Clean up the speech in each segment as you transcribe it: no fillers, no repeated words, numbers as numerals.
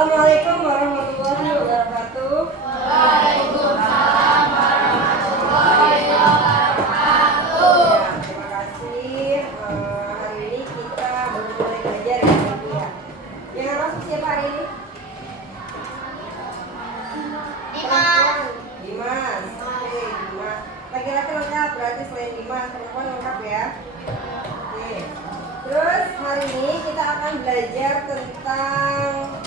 Assalamualaikum warahmatullahi wabarakatuh. Waalaikumsalam warahmatullahi wabarakatuh. Ya, terima kasih. Hari ini kita baru mulai belajar ya, Ibu ya. Yang masuk siapa hari ini? Dimas. Dimas. Oke, Dimas. Laki-laki lengkap berarti selain Dimas, perempuan lengkap ya. Oke. Terus hari ini kita akan belajar tentang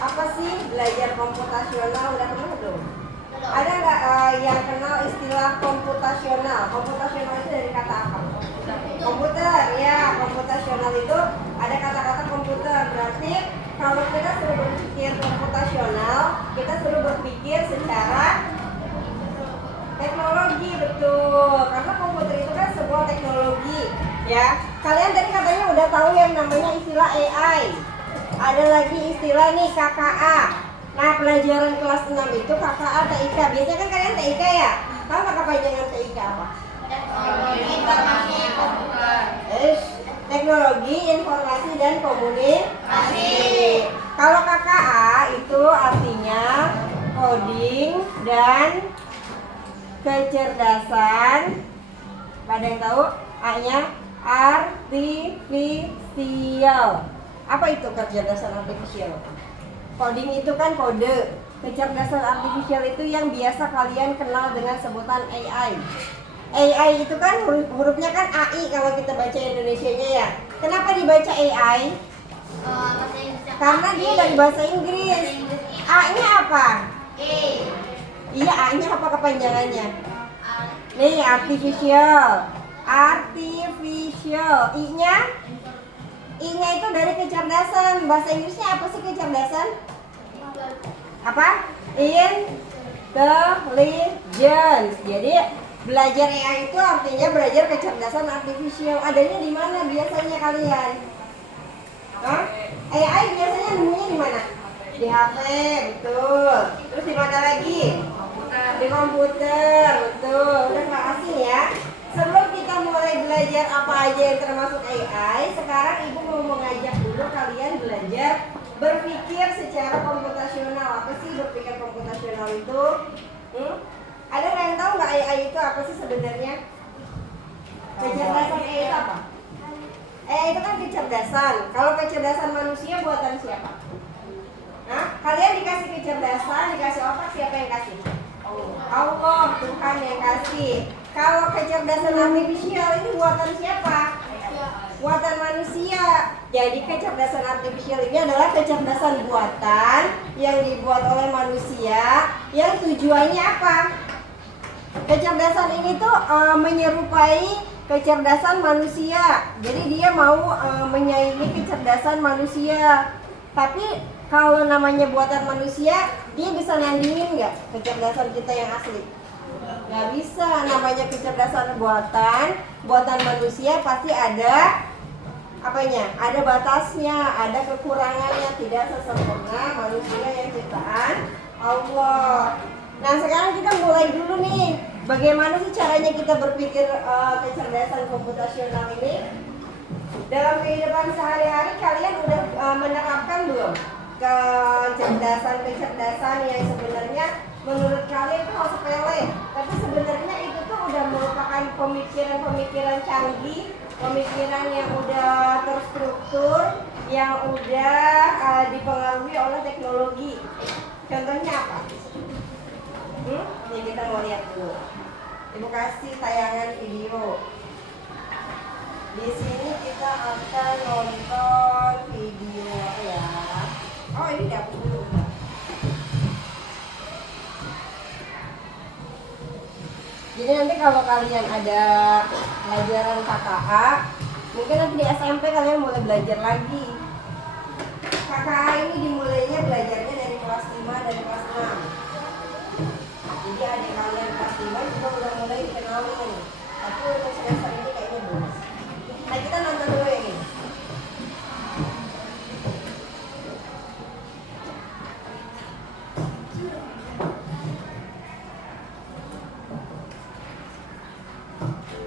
apa sih? Belajar komputasional. Udah pernah belum? Ada nggak yang kenal istilah komputasional? Komputasional itu dari kata apa? Komputer, ya. Komputasional itu ada kata-kata komputer. Berarti kalau kita suruh berpikir komputasional, kita suruh berpikir secara teknologi, betul. Karena komputer itu kan sebuah teknologi, ya. Kalian tadi katanya udah tahu yang namanya istilah AI. Ada lagi istilah nih KKA. Nah, pelajaran kelas 6 itu KKA, TIK. Biasanya kan kalian TIK ya? Tahu nggak kepanjangan TIK apa? Teknologi informasi komputer. Teknologi informasi dan komunikasi. Kalau KKA itu artinya coding dan kecerdasan. Pada yang tahu? A-nya artificial. Apa itu kecerdasan artificial? Coding itu kan kode. Kecerdasan artificial itu yang biasa kalian kenal dengan sebutan AI. AI itu kan hurufnya kan AI kalau kita baca Indonesianya ya. Kenapa dibaca AI? Karena dia dari bahasa Inggris. A-nya apa? Iya, A-nya apa kepanjangannya? Nih, artificial. Artificial. I-nya itu dari kecerdasan. Bahasa Inggrisnya apa sih kecerdasan? Apa? Intelligence. Jadi belajar AI itu artinya belajar kecerdasan artificial. Adanya di mana biasanya kalian? Hah? AI biasanya nemunya di mana? Di HP, betul. Terus di mana lagi? Di komputer, betul. Udah terima kasih ya. Sebelum kita mulai belajar apa aja yang termasuk AI, sekarang Ibu mau mengajak dulu kalian belajar berpikir secara komputasional. Apa sih berpikir komputasional itu? Ada nggak yang tahu nggak AI itu apa sih sebenarnya? Kecerdasan AI itu apa? AI itu kan kecerdasan. Kalau kecerdasan manusia buatan siapa? Nah, kalian dikasih kecerdasan, dikasih otak, siapa yang kasih? Allah, Tuhan yang kasih. Kalau kecerdasan artificial ini buatan siapa? Buatan manusia. Jadi kecerdasan artificial ini adalah kecerdasan buatan yang dibuat oleh manusia, yang tujuannya apa? Kecerdasan ini tuh menyerupai kecerdasan manusia. Jadi dia mau menyaingi kecerdasan manusia. Tapi kalau namanya buatan manusia, dia bisa nandingin nggak kecerdasan kita yang asli? Nggak bisa. Namanya kecerdasan buatan manusia pasti ada apanya? Ada batasnya, ada kekurangannya, tidak sesempurna manusia yang ciptaan Allah. Nah, sekarang kita mulai dulu nih. Bagaimana sih caranya kita berpikir kecerdasan komputasional ini? Dalam kehidupan sehari-hari kalian udah menerapkan belum kecerdasan yang sebenarnya menurut kalian itu hal sepele, tapi sebenarnya itu tuh udah merupakan pemikiran-pemikiran canggih, pemikiran yang udah terstruktur, yang udah dipengaruhi oleh teknologi. Contohnya apa? Nih kita mau lihat dulu. Ibu kasih tayangan video. Di sini kita akan nonton video apa ya? Oh, ini dapur dulu. Jadi nanti kalau kalian ada pelajaran KKA, mungkin nanti di SMP kalian mulai belajar lagi. KKA ini dimulainya belajarnya dari kelas 5 dan kelas 6. Jadi adik kalian kelas 5 juga udah mulai dikenalin. Tapi untuk semester ini kayaknya belum. Nah, kita nonton dulu yang ini.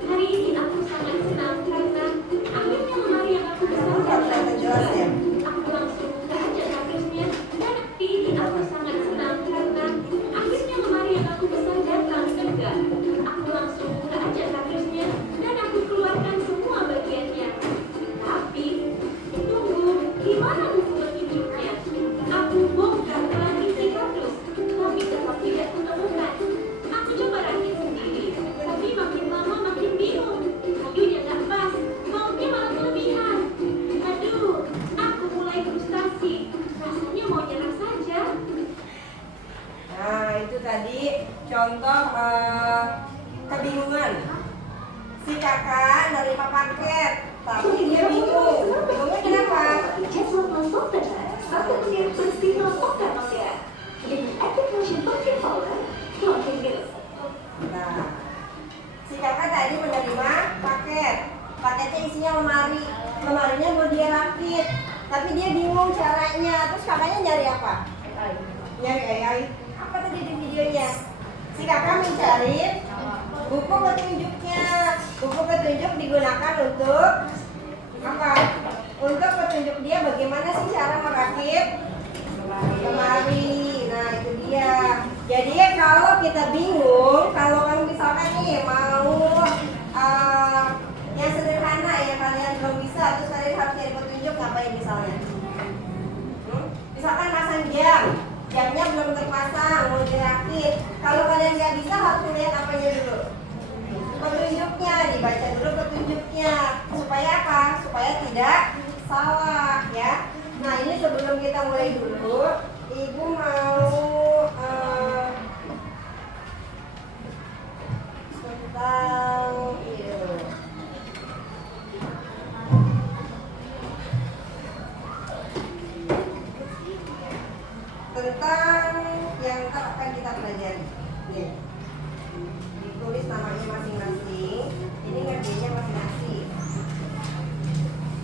Hari ini aku sangat senang karena akhirnya hari yang aku bersama. Jelas ya? Aku langsung baca kasusnya contoh kebingungan. Si kakak nerima paket, tapi dia bingung. Bingungnya kenapa? Jadwal langsung benar, 1 menit peristiwa pokok Anda. Dengan aplikasi Pocket Power, login dulu. Nah, si kakak tadi menerima paket. Paketnya isinya lemari. Lemarinya mau dia rakit, tapi dia bingung caranya. Terus kakaknya nyari apa? Nyari AI. Apa tadi di videonya? Si kakak mencari buku petunjuknya. Buku petunjuk digunakan untuk apa? Untuk petunjuk dia bagaimana sih cara merakit lemari. Nah, itu dia. Jadi kalau kita bingung, kalau kamu misalkan nih mau yang sederhana ya kalian belum bisa, terus kalian harus cari petunjuk ngapain misalnya? Misalkan pasang jam, jamnya belum terpasang, mau dirakit. Kalau kalian nggak bisa, harus lihat apanya dulu. Petunjuknya, dibaca dulu petunjuknya. Supaya apa? Supaya tidak salah ya. Nah, ini sebelum kita mulai dulu, Ibu mau tentang yang akan kita pelajari. Nih, ditulis namanya masing-masing. Ini ngerjainnya masing-masing.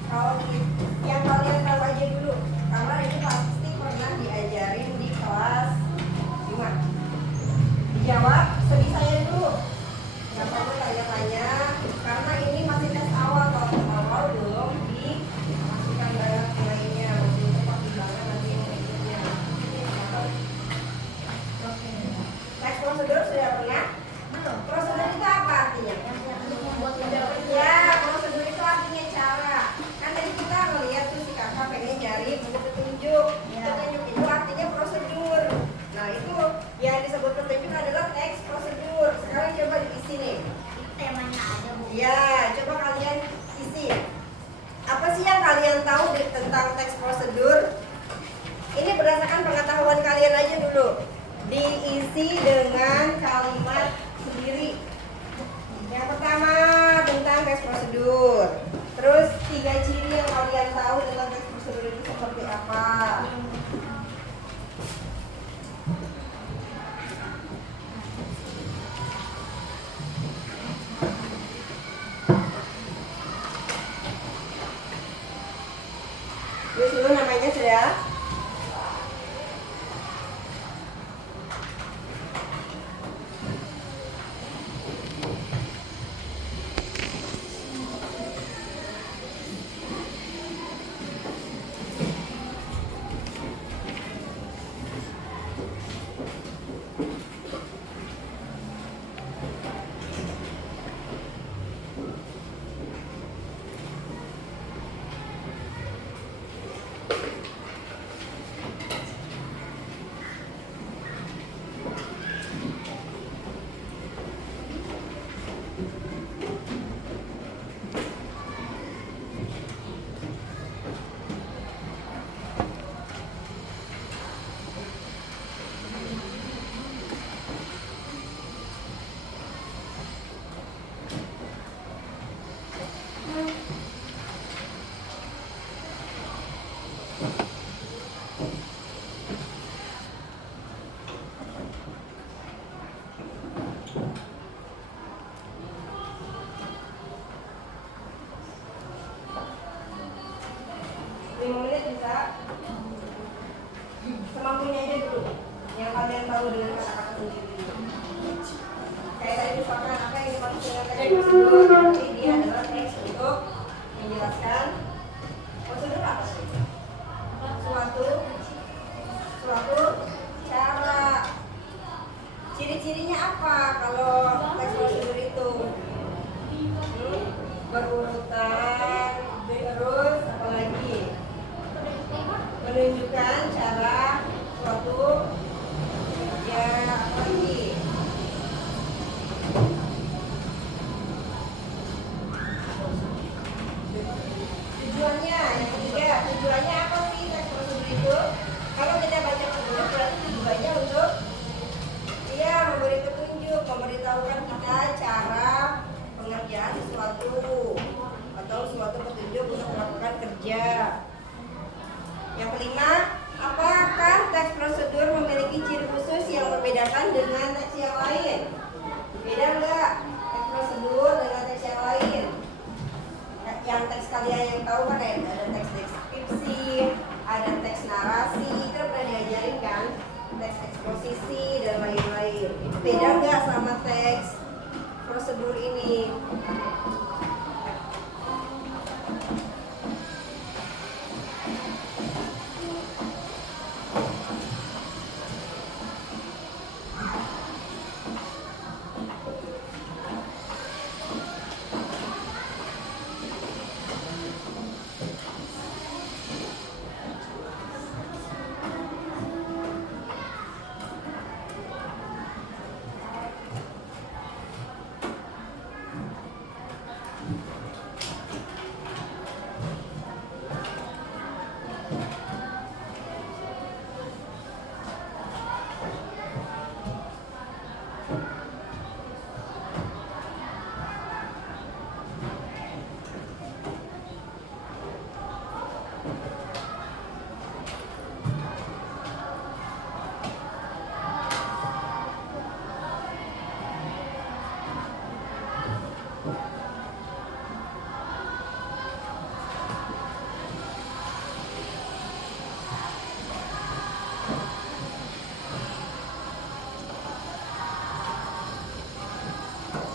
Kalau yang kalian tahu aja dulu, karena ini pasti pernah diajarin di kelas 5. Dijawab sebisanya dulu. Jangan perlu tanya-tanya, karena ini masih tes awal. Kalau tes awal belum dimasukkan banyak nilainya, masih untuk pertimbangan nanti yang berikutnya. Next prosedur sudah pernah? Prosedur itu apa artinya? Ya, prosedur itu artinya cara. Kan tadi kita ngeliat tuh si kakak pengen cari buku petunjuk. Petunjuk itu artinya prosedur. Nah, itu yang disebut petunjuk adalah teks prosedur. Sekarang coba diisi nih. Temanya ada, Bu. Ya, coba kalian isi. Apa sih yang kalian tahu tentang teks prosedur? Ini berdasarkan pengetahuan kalian aja dulu. Diisi dengan kalimat sendiri. Yang pertama tentang teks prosedur. Terus 3 ciri yang kalian tahu tentang teks prosedur itu seperti apa? Terus dulu namanya sudah? Semampunya aja dulu yang kalian tahu dengan kata-kata sendiri. Kayak tadi misalkan apa yang dimaksud dengan teks prosedur, jadi dia adalah teks untuk menjelaskan prosedur apa sih? Suatu cara. Ciri-cirinya apa kalau teks prosedur itu? Berurutan, terus apa lagi? Menunjukkan cara suatu kerja apa lagi? Tujuannya, yang ketiga, tujuannya apa sih teks prosedur itu? Kalau kita baca prosedur berarti tujuannya untuk memberi petunjuk. Beda nggak sama teks prosedur ini?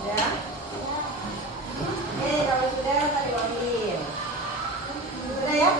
Ya? Oke, kalau sudah tadi ambil. Sudah ya?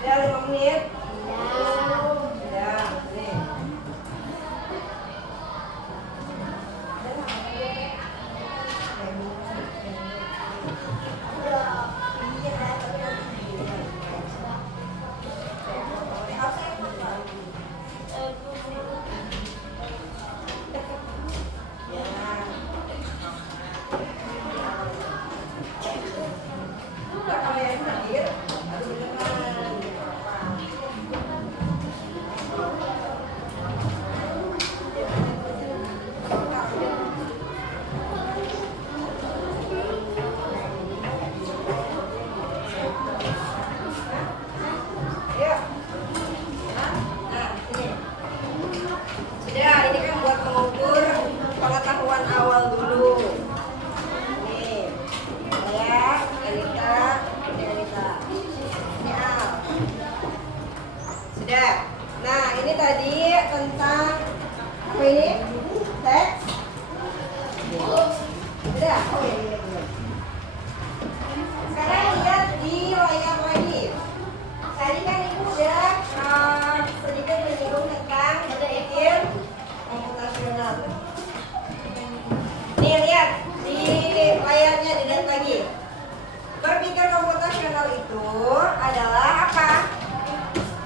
Sudah 5 menit? Sudah, nih. Sudah, ini kan buat mengukur pengetahuan awal dulu. Nih, saya Anita, ini Anita, ini Al. Sudah. Nah, ini tadi tentang apa ini? Teks. Sudah. Oh iya. Sekarang lihat di layar lagi. Tadi kan ibu udah sedikit menyinggung tentang berpikir komputasional. Nih lihat di layarnya, dilihat lagi. Berpikir komputasional itu adalah apa?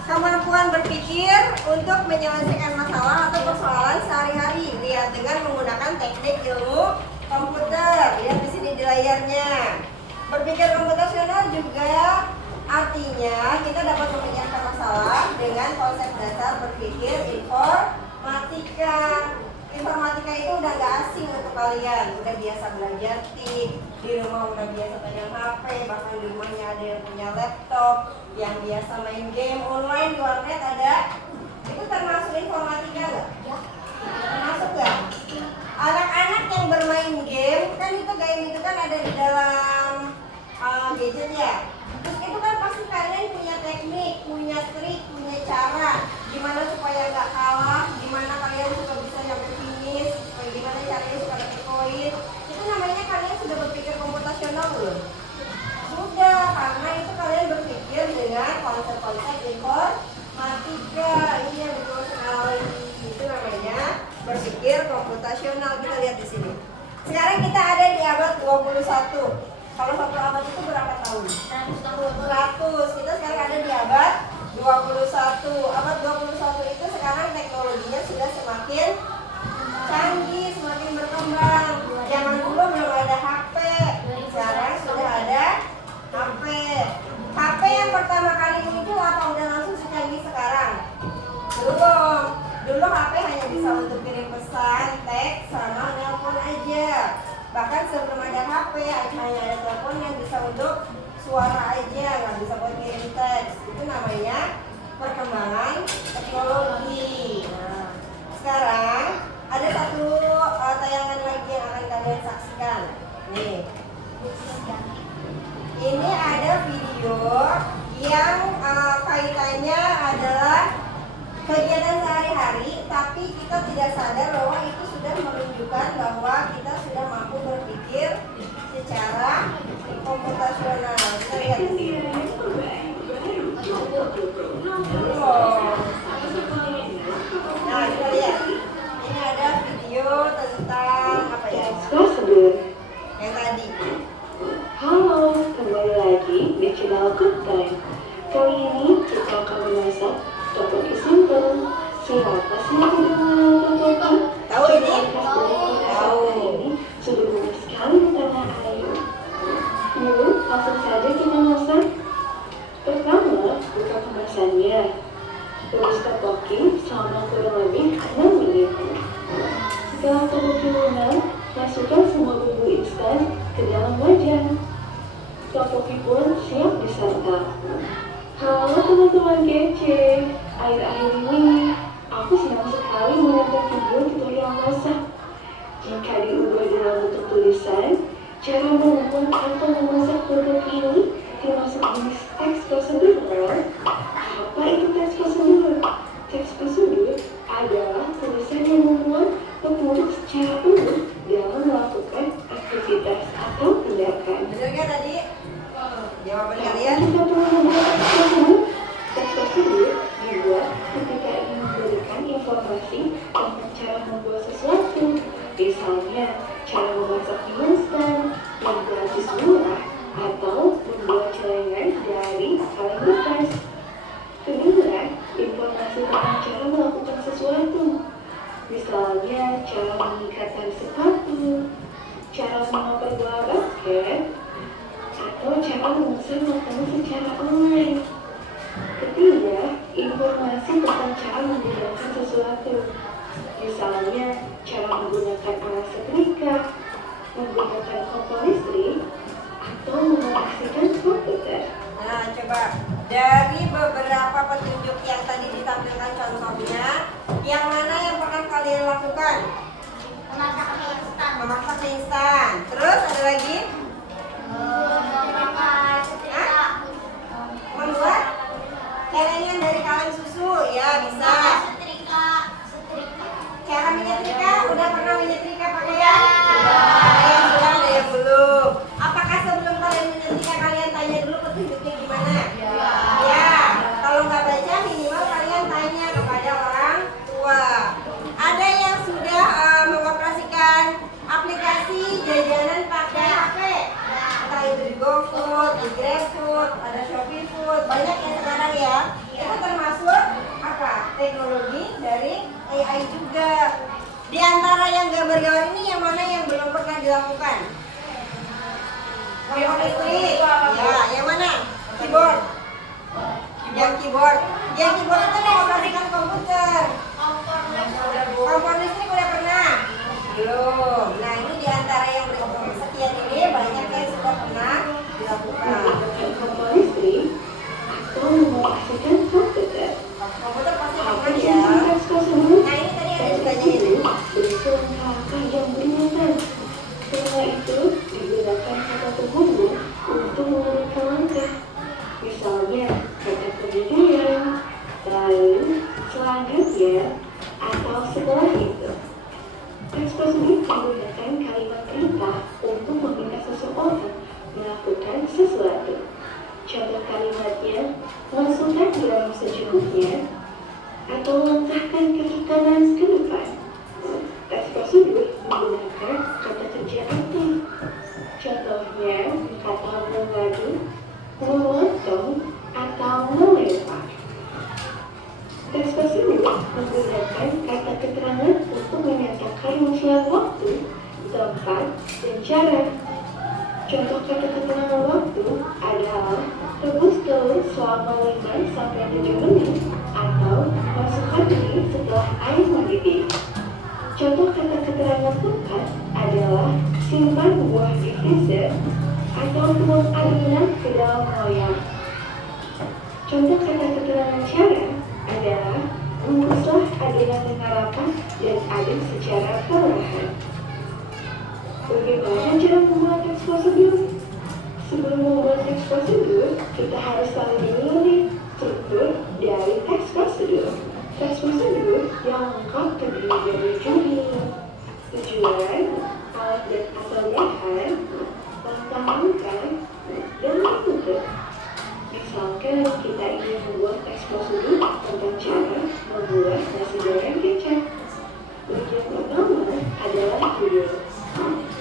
Kemampuan berpikir untuk menyelesaikan masalah atau persoalan sehari-hari. Lihat dengan menggunakan teknik ilmu komputer. Lihat di sini di layarnya. Berpikir komputasional juga artinya kita dapat memecahkan masalah dengan konsep dasar berpikir informatika. Informatika itu udah gak asing untuk kalian, udah biasa belajar TIK, di rumah udah biasa pegang HP, bahkan di rumahnya ada yang punya laptop, yang biasa main game online di warnet ada. Itu termasuk informatika nggak? Termasuk nggak? Anak-anak yang bermain game, kan game itu kan ada di dalam gadget ya. Terus itu kan pasti kalian punya teknik, punya trik, punya cara gimana supaya nggak kalah, gimana kalian juga bisa sampai finish, gimana caranya supaya dapat koin. Itu namanya kalian sudah berpikir komputasional belum? Kalau satu abad itu berapa tahun? 100 tahun. 100. Kita sekarang ada di abad 21. Abad 21 itu sekarang teknologinya sudah semakin canggih, semakin berkembang. Zaman dulu belum ada HP, sekarang sudah ada HP. HP yang pertama kali muncul apa udah langsung secanggih sekarang? Belum. Dulu HP hanya bisa untuk kirim pesan, teks, sama nelpon aja. Bahkan sebelum ada HP hanya ada telepon yang bisa untuk suara aja, nggak bisa buat kirim teks. Itu namanya perkembangan teknologi. Nah, sekarang ada satu tayangan lagi yang akan kalian saksikan. Nih, ini ada video yang kaitannya adalah kegiatan sehari-hari, tapi kita tidak sadar bahwa itu sudah menunjukkan bahwa kita sudah mampu berpikir secara komputasional. Kita lihat di sini. Nah, kita lihat. Ini ada video tentang apa ya? Yang tadi. Halo, kembali lagi di channel Good Time. Kali ini kita akan memasak topik simple. Siapa sih yang udah mengenal topik? Tahu ini? Tahu. Ini sudah banyak sekali di tanah air. Yuk, langsung saja kita masak. Pertama, buka kemasannya. Tulis topoki selama kurang lebih 6 menit. Setelah topoki lunak, masukkan semua bumbu instan ke dalam wajan. Topoki pun siap disantap. Halo teman-teman kece, akhir-akhir ini aku senang sekali menonton video tutorial masak. Jika diubah dalam bentuk tulisan, cara membuat atau memasak topoki ini termasuk jenis teks prosedur. Apa itu teks prosedur? Teks prosedur adalah tulisan yang membuat petunjuk secara umum dalam melakukan aktivitas atau tindakan. Bener nggak tadi? Jawaban kalian? Kita perlu membuat teks prosedur. Teks prosedur dibuat ketika ingin memberikan informasi tentang cara membuat sesuatu. Misalnya, cara memasak mie instan yang gratis murah atau membuat celengan dari kaleng bekas. Kedua, informasi tentang cara melakukan sesuatu. Misalnya, cara mengikat tali sepatu, cara mengoper bola basket, atau cara memesan makanan secara online. Ketiga, informasi tentang cara menggunakan sesuatu. Misalnya, cara menggunakan alat setrika, menggunakan kompor listrik, atau mengoperasikan komputer. Nah, coba dari beberapa petunjuk yang tadi ditampilkan contohnya, yang mana yang pernah kalian lakukan? Memasak mie instan. Memasak mie instan. Terus ada lagi? Memakai setrika. Membuat celengan dari kaleng susu, ya bisa. Setrika. Cara menyetrika, udah pernah menyetrika pakaian? Ada yang sudah, ada yang belum. Apakah sebelum kalian menyetrika kalian tanya dulu petunjuknya gimana? Ya. Kalau nggak baca minimal kalian tanya kepada orang tua. Ada yang sudah mengoperasikan aplikasi jajanan pakai HP. Entah itu di GoFood, di GrabFood, ada Shopee Food, banyak yang sekarang ya. Itu termasuk apa? Teknologi dari AI juga. Di antara yang gambar-gambar ini yang mana yang belum pernah dilakukan? Kompor listrik. Ya, yang mana? Keyboard. Yang keyboard. Yang keyboard itu mengoperasikan komputer. Kompor listrik udah pernah? Belum. Nah, ini di antara yang sekian ini banyak yang sudah pernah dilakukan. Menggunakan kompor listrik atau mengoperasikan komputer. Komputer pasti pernah Apa sih ya. teks prosedur? Nah, ini tadi ada ditanyain. Bentuk langkah yang berurutan. Setelah itu digunakan kata penghubung untuk memberikan langkah. Misalnya kata penghubungan, lalu selanjutnya, atau setelah itu. Teks prosedur menggunakan kalimat perintah untuk meminta seseorang melakukan sesuatu. Contoh kalimatnya, masukkan garam secukupnya, atau langkahkan kaki kanan ke depan. Teks prosedur menggunakan kata kerja aktif menggunakan kata keterangan untuk menyatakan masalah waktu, tempat, dan cara. Contoh kata keterangan waktu adalah rebus telur selama 5-7 menit atau masukkan mie setelah air mendidih. Contoh kata keterangan tempat adalah simpan buah di freezer atau tuang adonan ke dalam loyang. Contoh kata keterangan cara adalah bungkuslah adonan dengan rapat dan aduk secara perlahan. Bagaimana cara membuat teks prosedur? Sebelum membuat teks prosedur, kita harus tahu dulu nih struktur dari teks prosedur. Teks prosedur yang lengkap terdiri dari judul, tujuan, alat dan asal bahan, langkah-langkah, dan metode. Misalkan kita ingin membuat teks prosedur tentang cara membuat nasi goreng kecap. Bagian pertama adalah judul.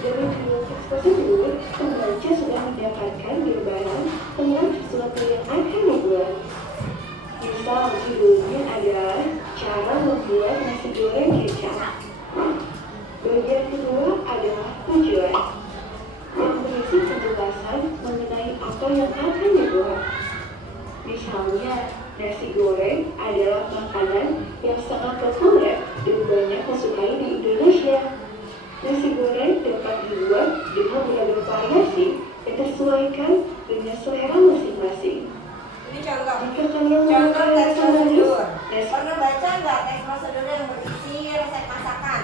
Dari judul teks prosedur, pembaca sudah mendapatkan gambaran tentang sesuatu yang akan dibuat. Misal judulnya adalah cara membuat nasi goreng kecap. Bagian kedua adalah tujuan, yang berisi penjelasan mengenai apa yang akan dibuat. Misalnya, nasi goreng adalah makanan yang sangat populer dan banyak disukai di Indonesia. Nasi goreng dapat dibuat dengan beragam variasi yang tersesuaikan dengan selera masing-masing. Ini contoh. Jika kalian Contoh teks prosedur. tes Pernah baca nggak teks prosedur yang berisi resep masakan?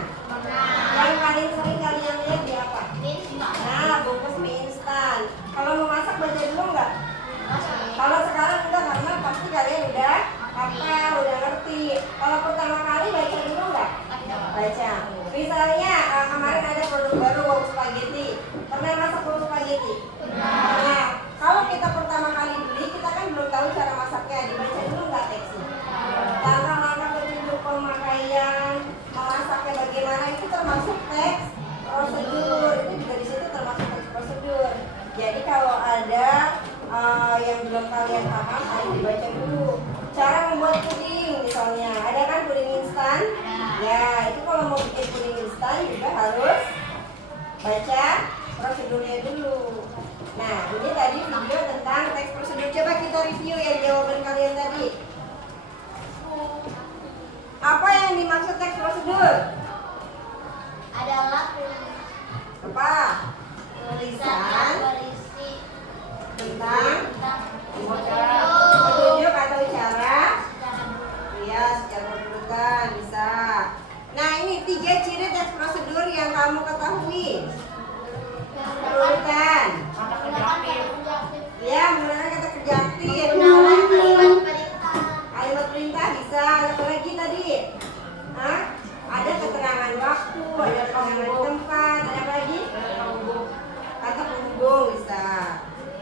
Yang paling sering kalian lihat di apa? Nah, bungkus mie instan. Kalau mau masak baca dulu nggak? Kalau sekarang udah, karena pasti kalian udah hafal, udah ngerti. Kalau pertama kali baca dulu nggak? Baca. Misalnya kemarin ada produk baru wok spaghetti. Pernah masak wok spaghetti? Nah, kalau kita pertama kali beli, kita kan belum tahu cara masaknya. Dibaca dulu nggak teksnya? Langkah-langkah petunjuk pemakaian, memasaknya bagaimana, itu termasuk teks prosedur. Itu juga di situ termasuk teks prosedur. Jadi kalau ada yang belum kalian paham, harus dibaca dulu. Cara membuat puding misalnya, ada kan puding instan? Ya, itu kalau mau bikin puding instan juga harus baca prosedurnya dulu. Nah, ini tadi video tentang teks prosedur. Coba kita review ya jawaban kalian tadi. Apa yang dimaksud teks prosedur? Adalah Apa? Tulisan berisi tentang tentang petunjuk atau cara. Iya, secara berurutan bisa. Nah, ini 3 ciri teks prosedur yang kamu ketahui. Berurutan. Ya, menggunakan kata kerja aktif. Kalimat perintah bisa. Apa lagi tadi? Hah? Ada keterangan waktu, ada keterangan tempat, ada apa lagi? Kata penghubung bisa.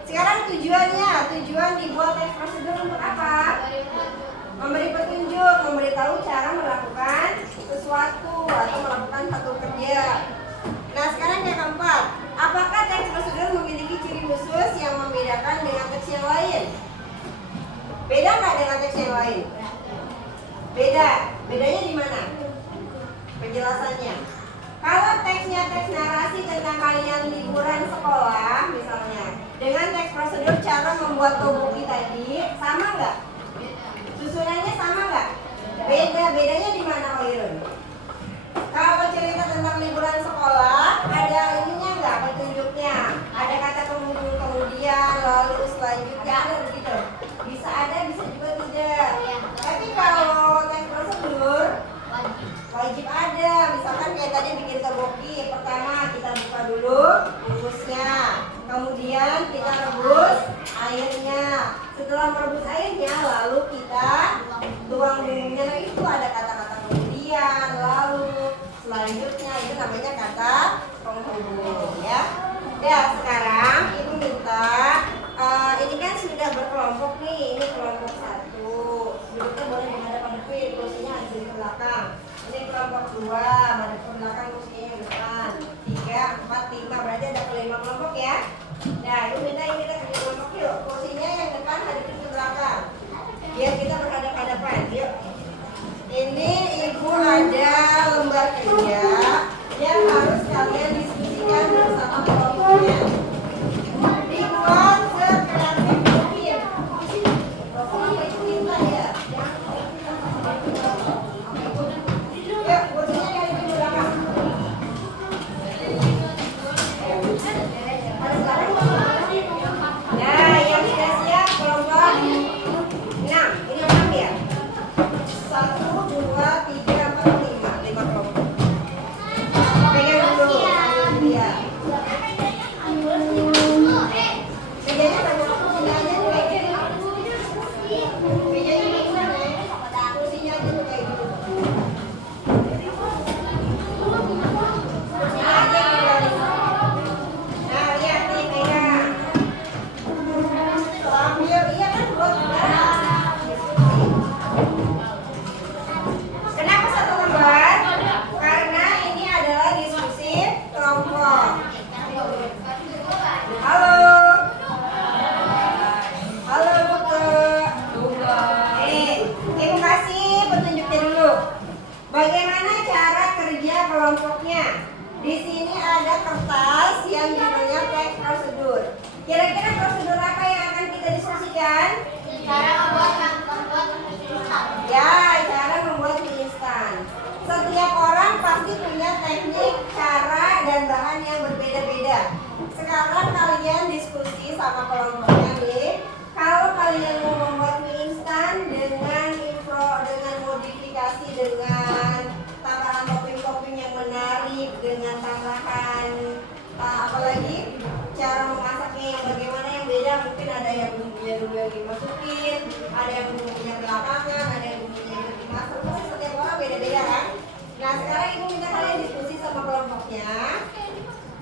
Sekarang tujuannya, tujuan dibuat teks prosedur untuk apa? Memberi petunjuk, memberitahu cara melakukan sesuatu atau melakukan satu kerja. Nah, sekarang yang keempat, apakah teks prosedur memiliki ciri khusus yang membedakan dengan teks yang lain? Beda nggak dengan teks yang lain? Beda. Bedanya di mana? Penjelasannya. Kalau teksnya teks narasi tentang kalian liburan sekolah misalnya, dengan teks prosedur cara membuat toboki tadi sama nggak? Susunannya sama nggak? Beda. Bedanya di mana, Oirun? Kalau cerita tentang liburan sekolah, ada ininya nggak, petunjuknya? Ada kata penghubung kemudian, lalu selanjutnya, ada begitu? Bisa ada, bisa juga tidak. Tapi kalau teks prosedur wajib ada. Misalkan kayak tadi bikin toboki, pertama kita buka dulu bungkusnya, kemudian kita rebus airnya. Setelah merebus airnya, lalu kita tuang bumbunya. Nah, itu ada kata-kata kemudian, lalu selanjutnya, itu namanya kata penghubung ya. Ya, sekarang ibu minta ini kan sudah berkelompok nih. Ini kelompok 1, duduknya boleh menghadap hadapin, kursinya ada di belakang. Ini kelompok 2, madep ke belakang, kursinya yang depan. 3, 4, 5, berarti ada 5 kelompok ya. Nah, ibu minta ini kita kerja kelompok yuk. Kursinya yang depan hadapin ke belakang, biar kita berhadap-hadapan. Yuk. Ini ada lembar kerja yang harus kalian diskusikan bersama kelompoknya. Dibuat sekreatif mungkin. Apa itu minta ya? Yuk, kursinya kali di belakang. Nah, yang sudah siap kelompok 6. Ini 6 ya? 1, 2, 3, 4, 5. 5 kelompok. Pegang dulu sambil dia. Mejanya sama kursinya aja tuh kayak gitu. Mejanya di sana ya. Kursinya aja tuh kayak gitu. Kursinya aja yang dibalik. Nah, lihat nih pegang. Sambil iya kan buat kenapa satu lembar? Karena ini adalah diskusi kelompok. Halo. Halo Buka. Ibu kasih petunjuknya dulu. Bagaimana cara kerja kelompoknya? Di sini ada kertas yang judulnya teks prosedur. Kira-kira prosedur apa yang akan kita diskusikan? Cara membuat mie instan. Ya, cara membuat mie instan. Setiap orang pasti punya teknik, cara, dan bahan yang berbeda-beda. Sekarang kalian diskusi sama kelompoknya nih. Kalau kalian mau membuat mie instan dengan modifikasi, dengan tambahan topping-topping yang menarik, dengan tambahan apalagi cara memasaknya yang bagaimana yang beda. Mungkin ada yang bumbunya dulu yang dimasukin, ada yang bumbunya belakangan, ada yang bumbunya yang dimasak. Pasti setiap orang beda-beda kan. Nah, sekarang ibu minta kalian diskusi sama kelompoknya.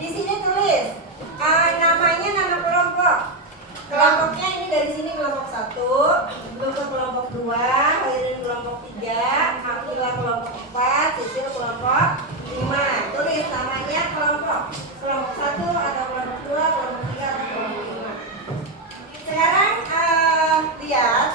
Di sini tulis namanya, nama kelompok. Kelompoknya ini dari sini kelompok 1, Buka kelompok 2, Hairin kelompok 3, Akila kelompok 4, Sisil kelompok 5. Tulis namanya kelompok 1 atau kelompok 2, kelompok 3 atau kelompok 5. Sekarang lihat,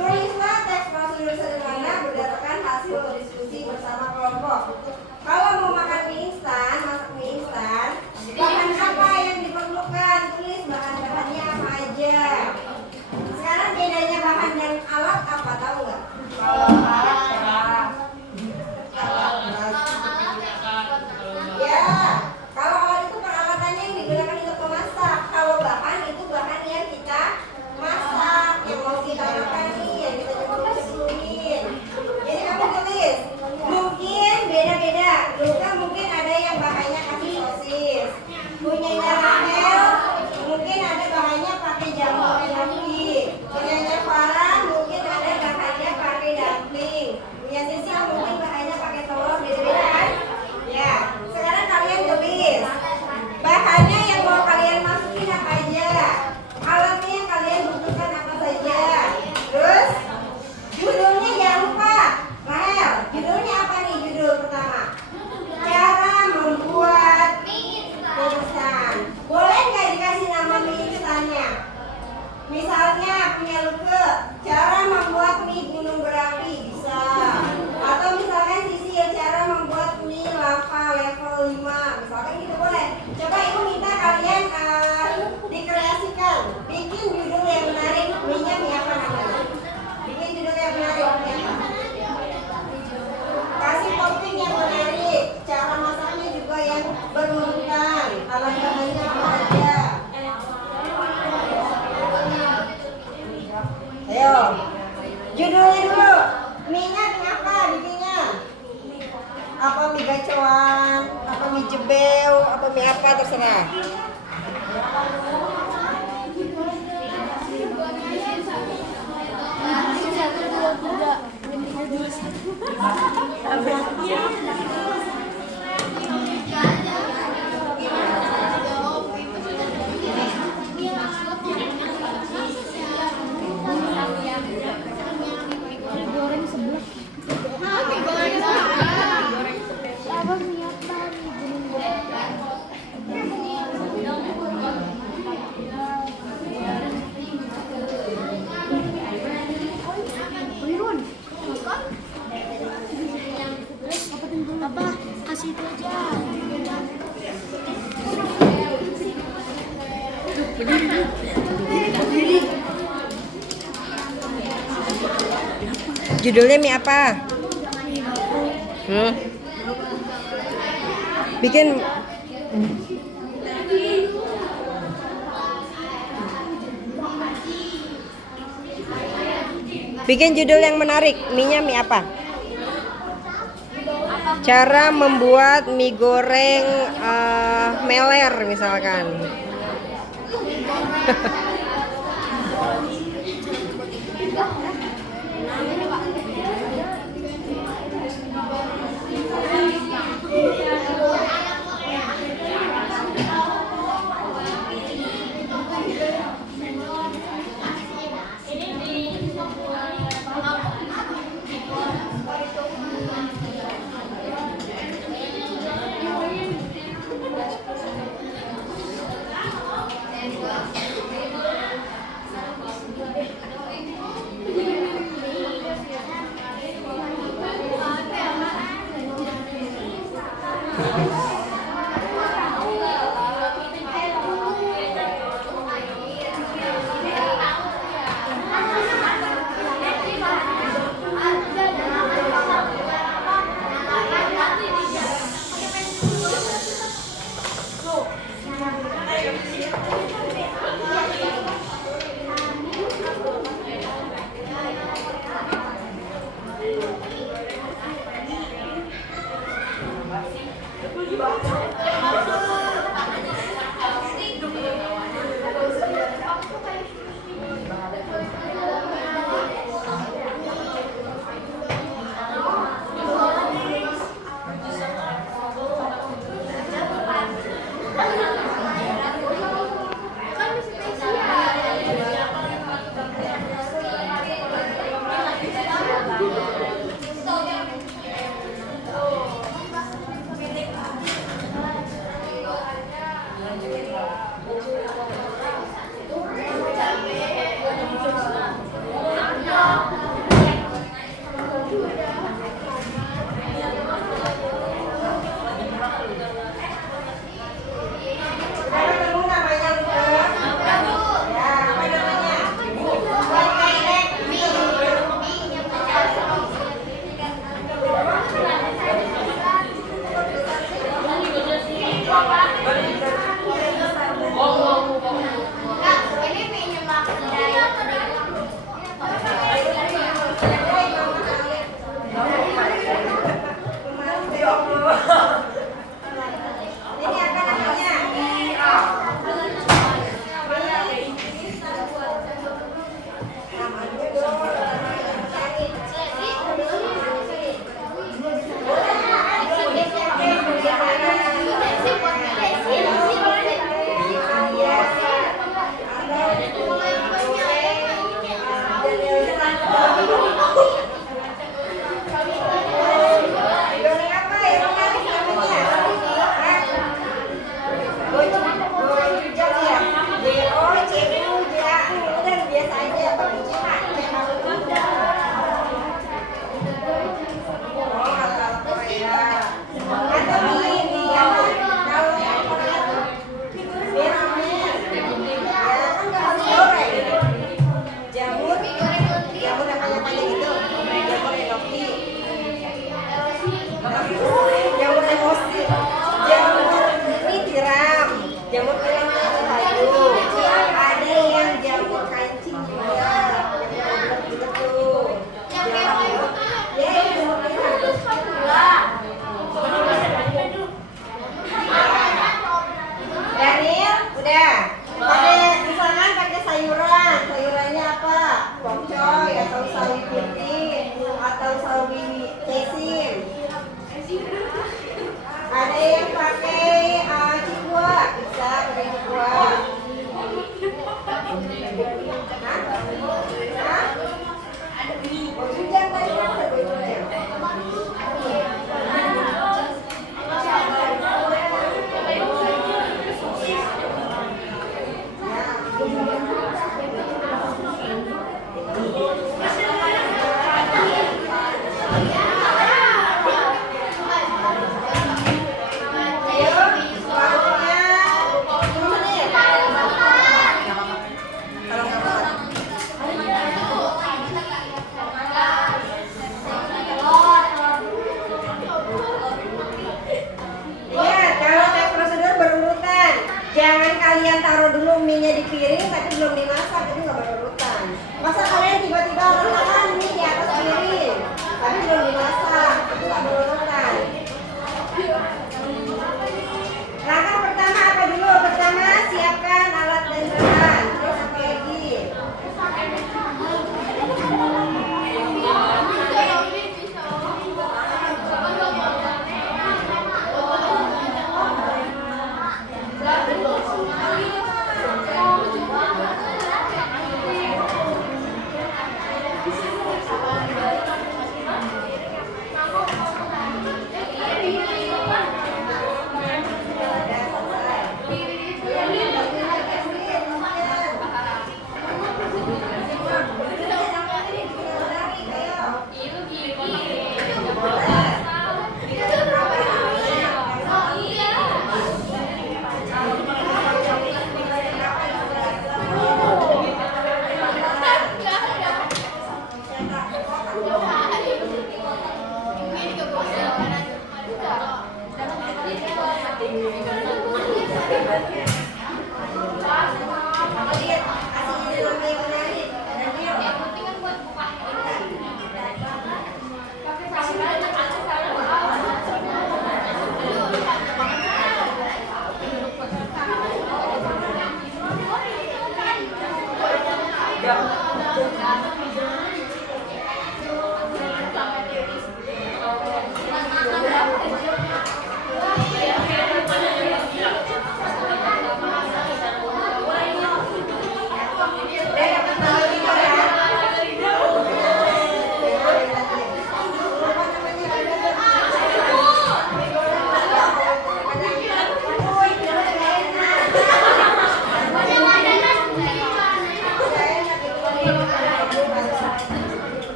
tulislah teks prosedur sederhana berdasarkan hasil diskusi bersama kelompok. Kalau mau makan mie instan, masak mie instan, bahan apa yang diperlukan? Tulis bahan-bahannya apa aja. Sekarang bedanya bahan dan alat apa, tahu nggak? Kalau alat ya, kalau alat itu peralatannya yang digunakan untuk memasak. Kalau bahan itu bahan yang kita masak, yang mau kita makan nih, yang kita cemplung-cemplungin. Jadi kamu tulis, mungkin beda-beda. Luka mungkin ada yang bahannya kasih sosis. Punyanya Rahel mungkin ada bahannya pakai jamur lagi. Punyanya Farah mungkin ada bahannya pakai dumpling. Punya Sisil mungkin bahannya pakai telur, beda-beda kan? Ya, sekarang kalian tulis bahannya yang mau kalian masukin apa aja, alatnya yang kalian butuhkan apa saja. Terus judulnya jangan lupa. Rahel, judulnya apa nih? Judul pertama, cara membuat mie instan. Boleh nggak dikasih nama mie instannya? Misalnya punya Luke, cara membuat mie gunung berapi, bisa. Atau misalnya Sisil, cara membuat mie lava level 5, misalkan gitu boleh. Coba ibu minta kalian dikreasikan, bikin judul yang menarik. Mie-nya mie apa namanya? Bikin judul yang menarik, mie apa? Kasih topping yang menarik, cara masaknya juga yang berurutan, alat bahannya apa aja. Ayo, judulnya dulu. Mie-nya mie apa bikinnya? Apa mie gacoan, apa mie jebel, apa mie apa, terserah. Judulnya mie apa? Bikin judul yang menarik. Mie-nya mie apa? Cara membuat mie goreng meler misalkan. Ada yang pakai cikua, bisa pakai Jangan kalian taruh dulu mie-nya di piring tapi belum dimasak, itu nggak berurutan. Masa kalian tiba-tiba letakkan mie di atas piring tapi belum dimasak, itu nggak berurutan. Langkah pertama apa dulu? Pertama siapkan alat dan bahan. Terus apa lagi?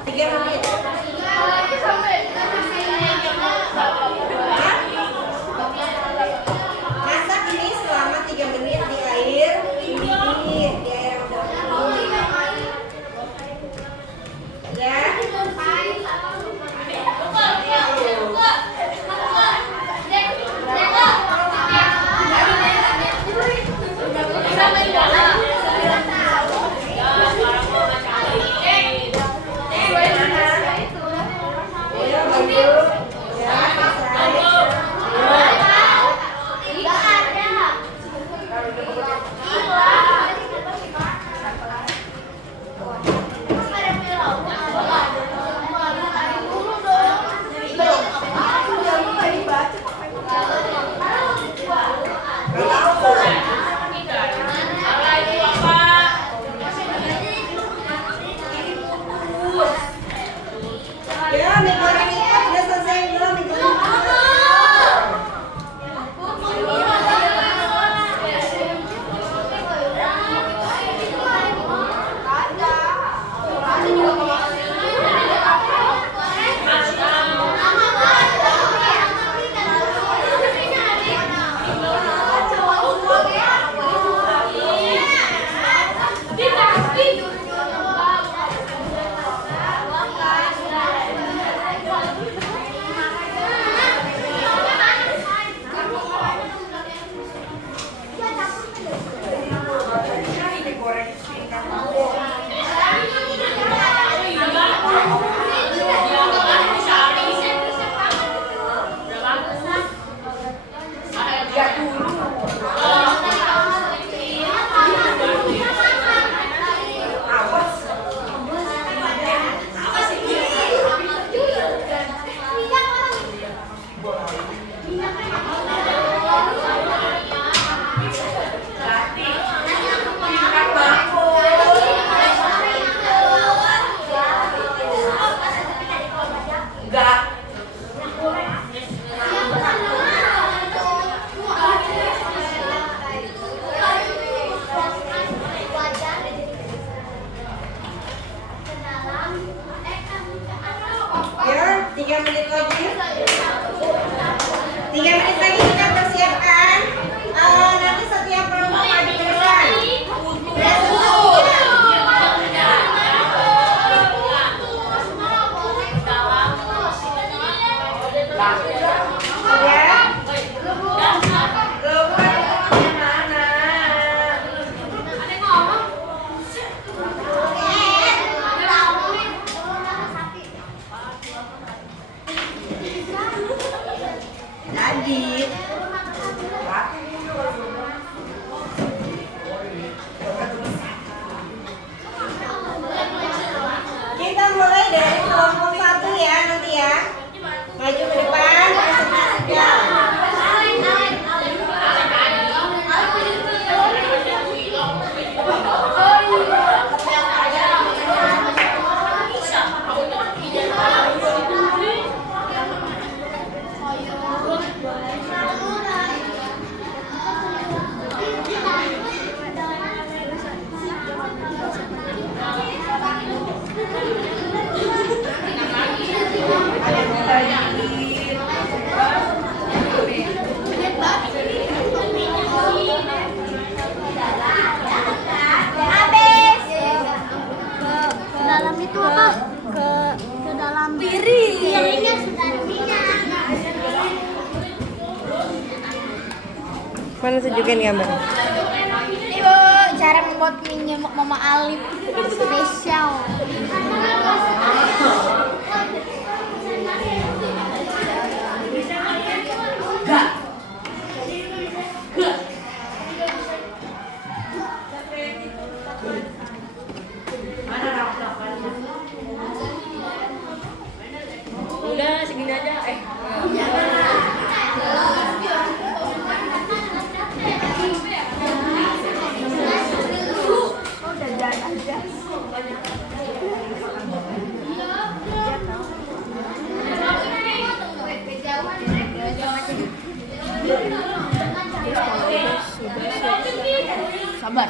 3 menit. Masak ini selama 3 menit di air mendidih, di air yang udah mendidih. Ya. Ya, mie goreng ikan udah selesai belum? Mie goreng ikan. Ya, 3 menit lagi. 3 menit lagi kita persiapkan. Nanti setiap kelompok ada gerakan. Adit. Kita mulai dari kelompok 1 ya nanti ya. Maju ke depan, presentasikan. Dalam itu apa? Ke dalam piring. Piringnya sudah minyak. Mana tunjukin gambar? Itu cara membuat mie nyemek Mama Alif spesial. Udah segini aja Sabar.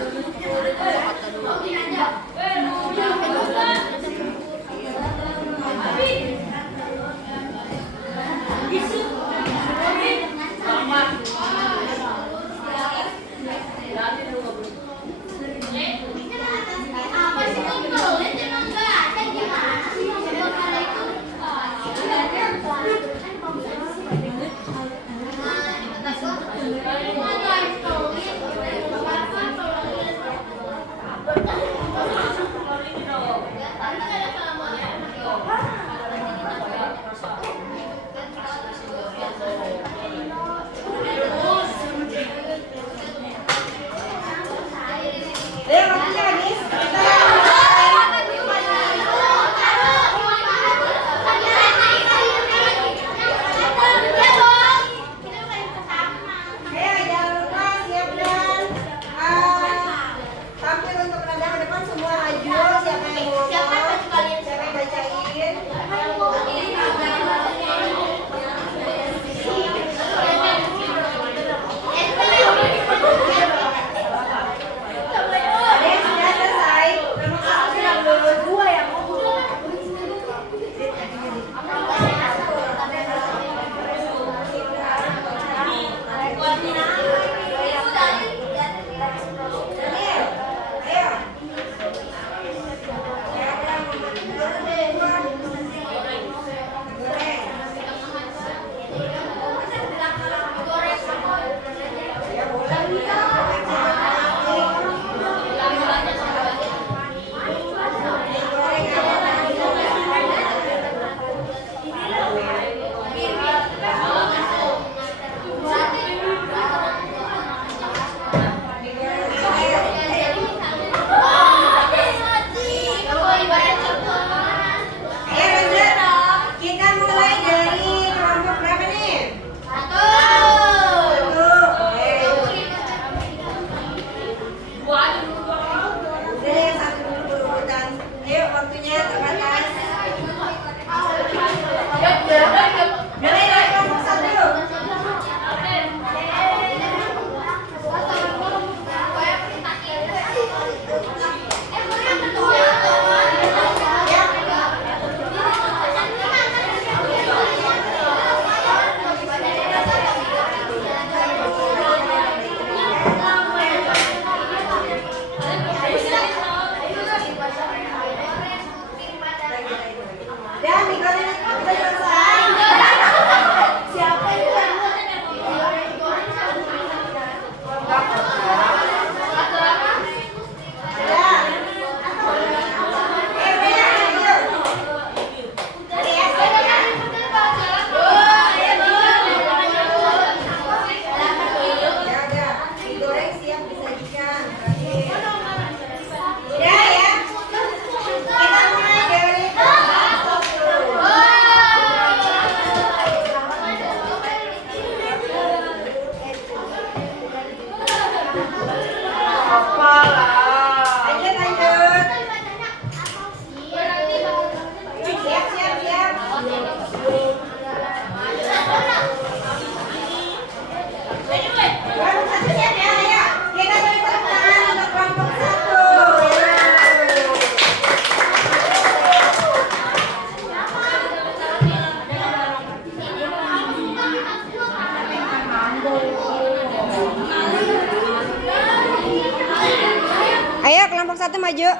maju.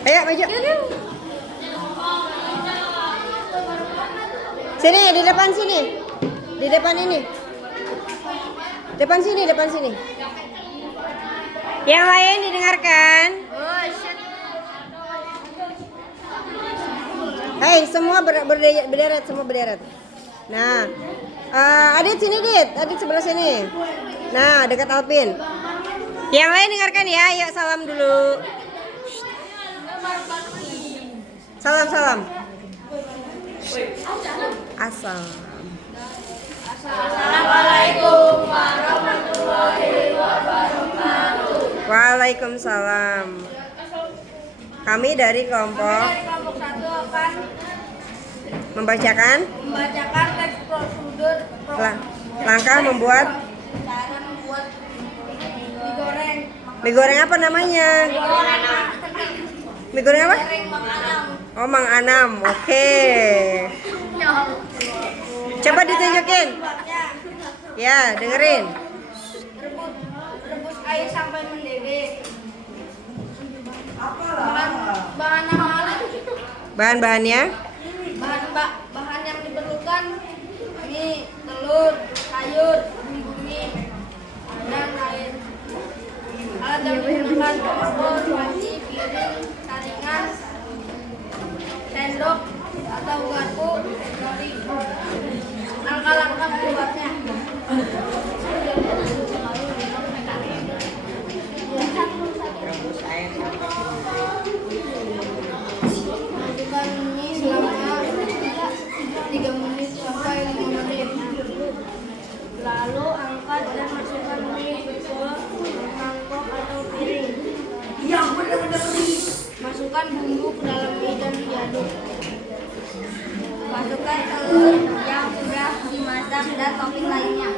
Ayo maju. Sini di depan sini. Di depan ini. Depan sini, depan sini. Yang lain didengarkan. Hei, semua berderet, semua berderet. Nah, Adit sini, Adit sebelah sini. Nah, dekat Alvin. Yang lain dengarkan ya, yuk salam dulu. Salam, salam. Asal. Assalamualaikum warahmatullahi wabarakatuh. Waalaikumsalam. Kami dari kelompok Kelompok 1 akan membacakan teks prosedur langkah membuat cara membuat mie goreng. mie goreng apa namanya? Mie goreng apa? Mang Anam. Oh, Mang Anam. Oke. Coba ditunjukin. Ya, dengerin. Rebus air sampai mendidih. Bahan-bahannya? Bahan yang diperlukan ini telur, sayur, bumbu, dan air. Alat yang digunakan kompor, panci, piring, saringan, sendok atau garpu, nori. Langkah-langkah membuatnya. Masukkan mie selama 3 menit sampai 5 menit. Lalu angkat dan masukkan mie ke mangkok atau piring. Masukkan bumbu ke dalam mie dan diaduk. Masukkan telur yang sudah dimasak dan topping lainnya.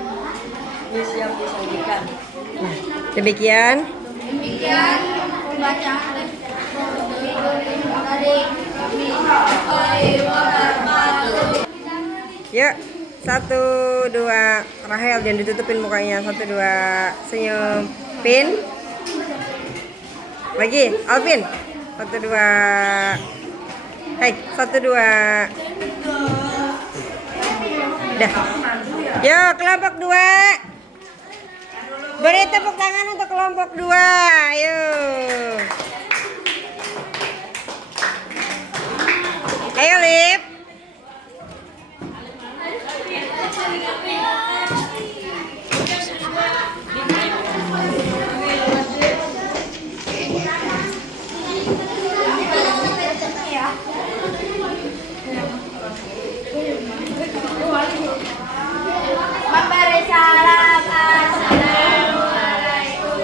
Siap disajikan. Demikian. Demikian pembacaan teks prosedur dari kami. Yuk, 1, 2. Rahel jangan ditutupin mukanya. 1, 2. Senyum. Pin. Lagi, Alvin. 1, 2. Hai, 1, 2. Dah. Yuk, kelompok 2. Beri tepuk tangan untuk kelompok 2. Ayo. Ayo, Lip. Memberi salam. Assalamualaikum.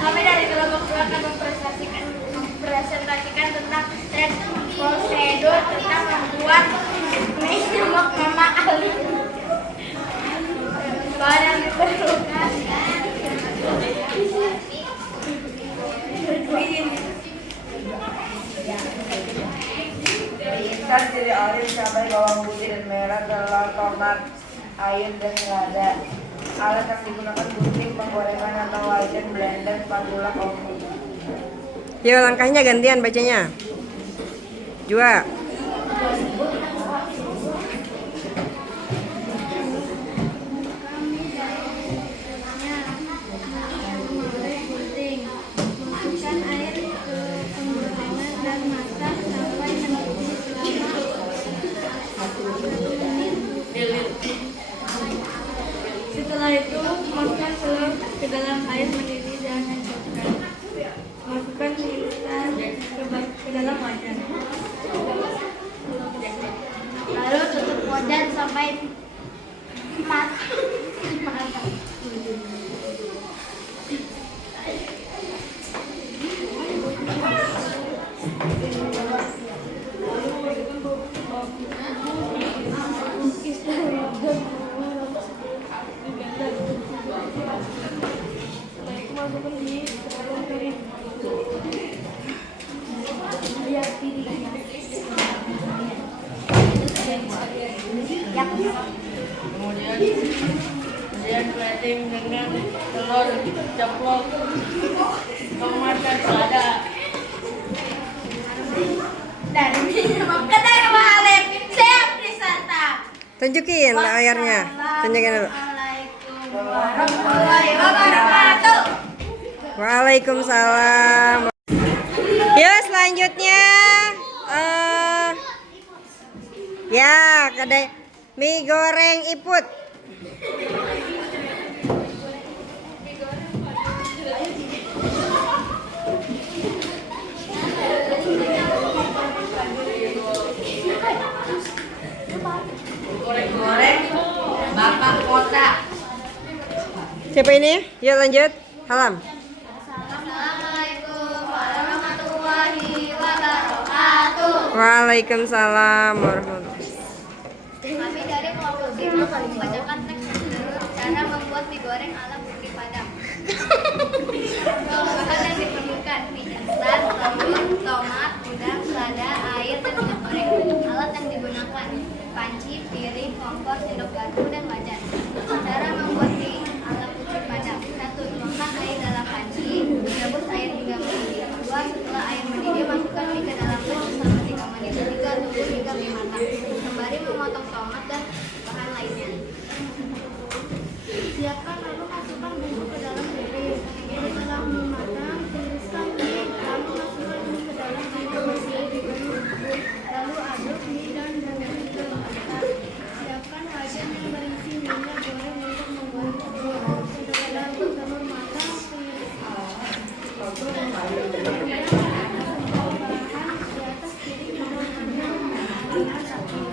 Kami dari kelompok 2 akan mempresentasikan tentang teks prosedur tentang membuat mie sama Mama Ali. Bahan yang diperlukan ikan, ciri olive, cabai, bawang putih dan merah, telur, tomat, air, dan lada. Alat yang digunakan gunting, penggorengan atau wajan, blender, spatula, oven. Yuk, langkahnya gantian bacanya. Jua. Masukkan air ke penggorengan dan masak sampai mendidih selama 10 menit. Setelah itu, masukkan telur ke dalam air mendidih dan hancurkan. Masukkan mie instan ke dalam wajan. Lalu tutup wajan sampai matang. Setelah itu masukkan mie ke dalam piring. Kemudian plating dengan telur ceplok, tomat dan selada. Dan kedai balik siap disantap. Tunjukin layarnya. Tunjukin dulu. Assalamualaikum warahmatullahi wabarakatuh. Waalaikumsalam. Yuk selanjutnya ya kedai mie goreng Iput. Goreng-goreng Bapak Kota. Siapa ini? Yuk lanjut. Salam. Assalamualaikum warahmatullahi wabarakatuh. Waalaikumsalam warahmatullahi. Kami dari kelompok 5 membacakan teks cara membuat mie goreng ala Putri Padang. Bahan yang diperlukan mie instan, telur, tomat, udang, selada, air, dan minyak goreng. Alat yang digunakan panci, piring, kompor, sendok garpu, dan wajan. Cara membuat mie ala Putri Padang. 1. Tuangkan air dalam panci, rebus air hingga mendidih. 2. Setelah air mendidih, masukkan mie ke dalam panci selama 3 menit. 3. Tunggu hingga mie matang. Sembari memotong tomat dan bahan lainnya. Siapkan lalu masukkan bumbu ke dalam piring. Setelah mie matang, tiriskan mie, lalu masukkan mie ke dalam air bersih diberi bumbu. Lalu aduk mie dan bumbu hingga merata. Siapkan wajan yang berisi minyak goreng untuk menggoreng telur. Setelah telur matang, tiriskan. Kemudian semua bahan di atas piring dengan satu.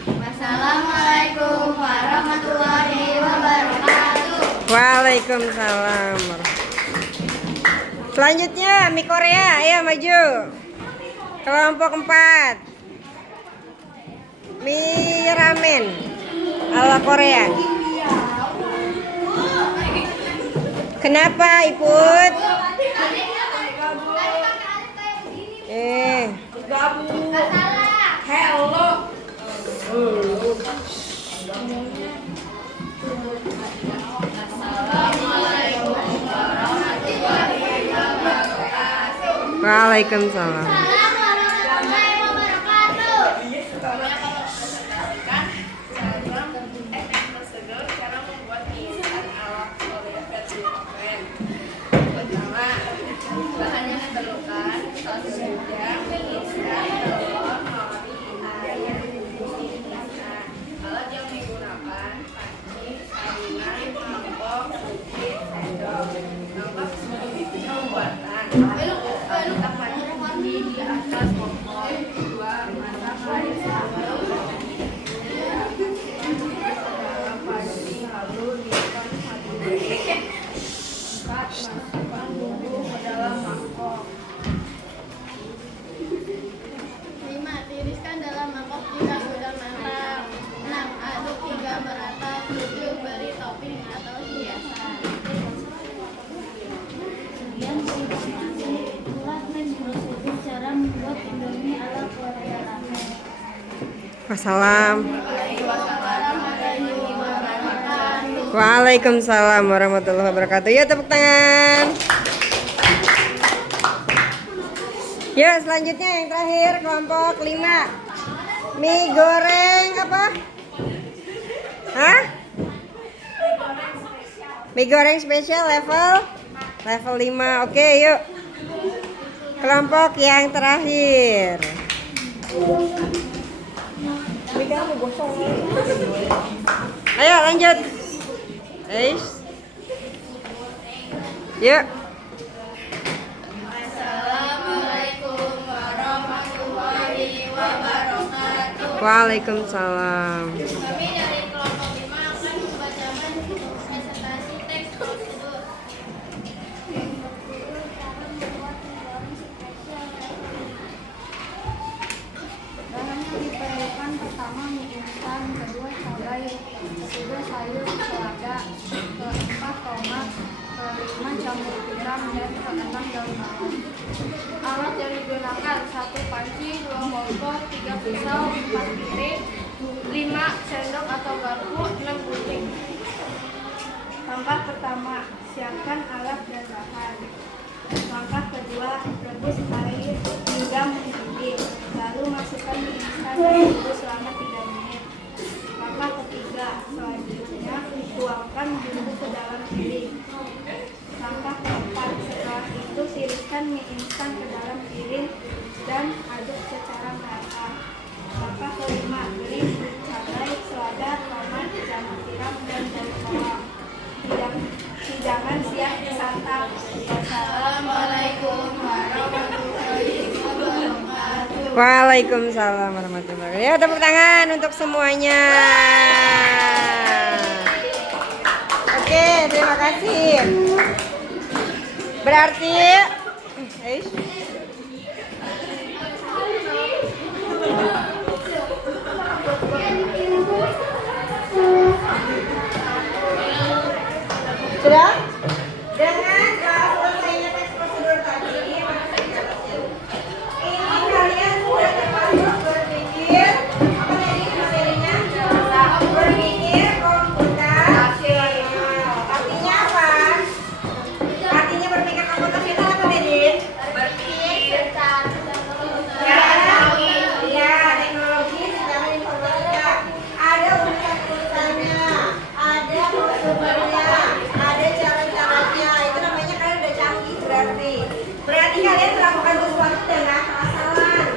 Wassalamualaikum warahmatullahi wabarakatuh. Waalaikumsalam. Selanjutnya mie Korea. Ayo maju. Kelompok 4. Mie ramen ala Korea. Kenapa Iput? Waalaikumsalam. Warahmatullahi wabarakatuh. Cara membuat mie instan ala Korea versi ramen. Pertama, bahan yang diperlukan saus udang, mie instan, telur, nori, air, bumbu instan. Alat yang digunakan panci, saringan, mangkok, suci, sendok. Nampak pembuatan. Letak panci di atas kompor. 2. Masak air sebelum panci lalu diikan 1 menit. 4. Masukkan bumbu ke dalam mangkok. 5. Tiriskan dalam mangkok jika sudah matang. 6. Aduk hingga merata. 7. Beri topping atau hiasan. Itulah prosedur cara membuat Indomie ala Korea ramen. Wassalam. Warahmatullahi wabarakatuh. Waalaikumsalam warahmatullahi wabarakatuh. Yuk tepuk tangan. Yuk selanjutnya yang terakhir kelompok 5. Mie goreng apa? Hah? Mie goreng spesial level 5. Oke, yuk. Kelompok yang terakhir. Ayo lanjut. Yuk. Assalamualaikum warahmatullahi wabarakatuh. Waalaikumsalam. Kami dari kelompok 5 akan membacakan presentasi teks prosedur. Bahan yang diperlukan pertama mie instan, kedua cabai, ketiga sayur selada, keempat tomat, kelima jamur tiram dan keenam daun bawang. Alat yang digunakan 1 panci, 2 mangkok, 3 pisau, 4 piring, 5 sendok atau garpu, 6 gunting. Langkah pertama, siapkan alat dan bahan. Langkah kedua, rebus air hingga mendidih, lalu masukkan mie instan dan tunggu selama 3 menit. Langkah ketiga, selanjutnya tuangkan bumbu ke dalam piring. Langkah keempat, setelah itu tiriskan mie instan ke dalam piring dan aduk secara merata. Langkah kelima, beri cabai, selada, tomat, jamur tiram, dan daun bawang. Hidangan siap disantap. Wassalamualaikum warahmatullahi wabarakatuh. Waalaikumsalam warahmatullahi wabarakatuh. Ya, tepuk tangan untuk semuanya. Oke, terima kasih. Berarti sudah? Dengan selesainya tes prosedur tadi, ini kalian sudah termasuk berpikir apa tadi materinya? Berpikir komputasional. Artinya apa? Artinya berpikir komputasional apa tadi? Berpikir ya, teknologi secara informatika. Ada urusan-urusannya, ada prosedurnya, ada cara-caranya. Itu namanya kalian udah canggih berarti. Berarti kalian melakukan sesuatu dengan keasalan.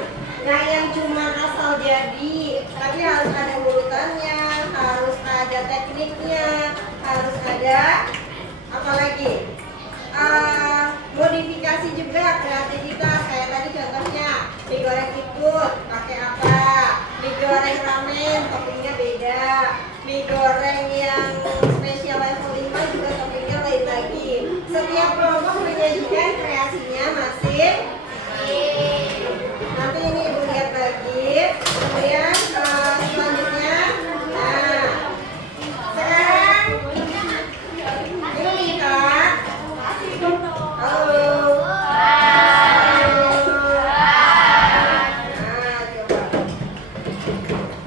Nah, yang cuma asal jadi, tapi harus ada urutannya, harus ada tekniknya, harus ada apa lagi? Modifikasi juga, kreativitas. Kayak tadi contohnya mie goreng ikut pakai apa? Mie goreng ramen toppingnya beda. Mie goreng yang spesial level 5 juga toppingnya lain lagi. Setiap kelompok menyajikan kreasinya masing. Nanti ini ibu lihat lagi. Kemudian selanjutnya, nah sekarang ini kak. Halo.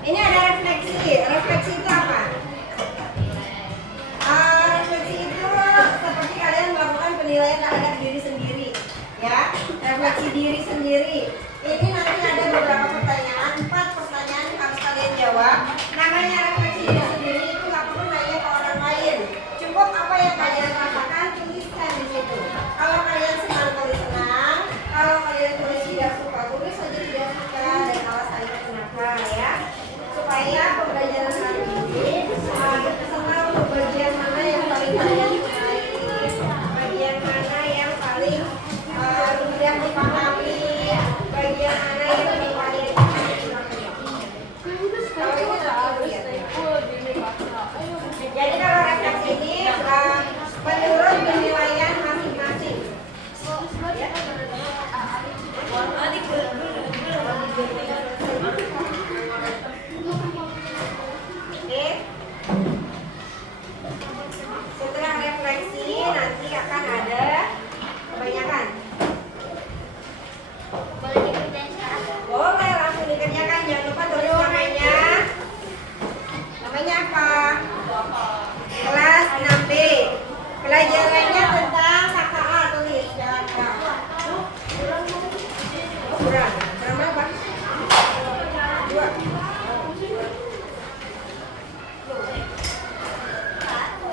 Ini ada refleksi. Refleksi itu apa? Refleksi itu seperti kalian melakukan penilaian terhadap diri sendiri, ya. Refleksi diri sendiri. Ini nanti ada beberapa pertanyaan, 4 pertanyaan yang harus kalian jawab. Namanya refleksi diri sendiri itu nggak perlu nanya ke orang lain. Cukup apa yang kalian rasakan tuliskan di situ. Kalau kalian senang tulis senang, kalau kalian tulis tidak suka tulis saja tidak suka dan alasannya kenapa, ya. Supaya pembelajaran kali ini berkesenang untuk bagian mana yang paling kalian sukai, bagian mana yang paling mudah dipahami, bagian mana yang lebih kalian kalau ini terlalu ya. Jadi kalau refleksi ini menurut penilaian masing-masing. Ya. Oke. Setelah refleksi nanti akan ada kebanyakan. Boleh dikerjain sekarang? Boleh langsung dikerjakan, jangan lupa tulis namanya. Namanya apa? Kelas 6B. Pelajarannya tentang KKA, tulis KKA. Kurang berapa? 2.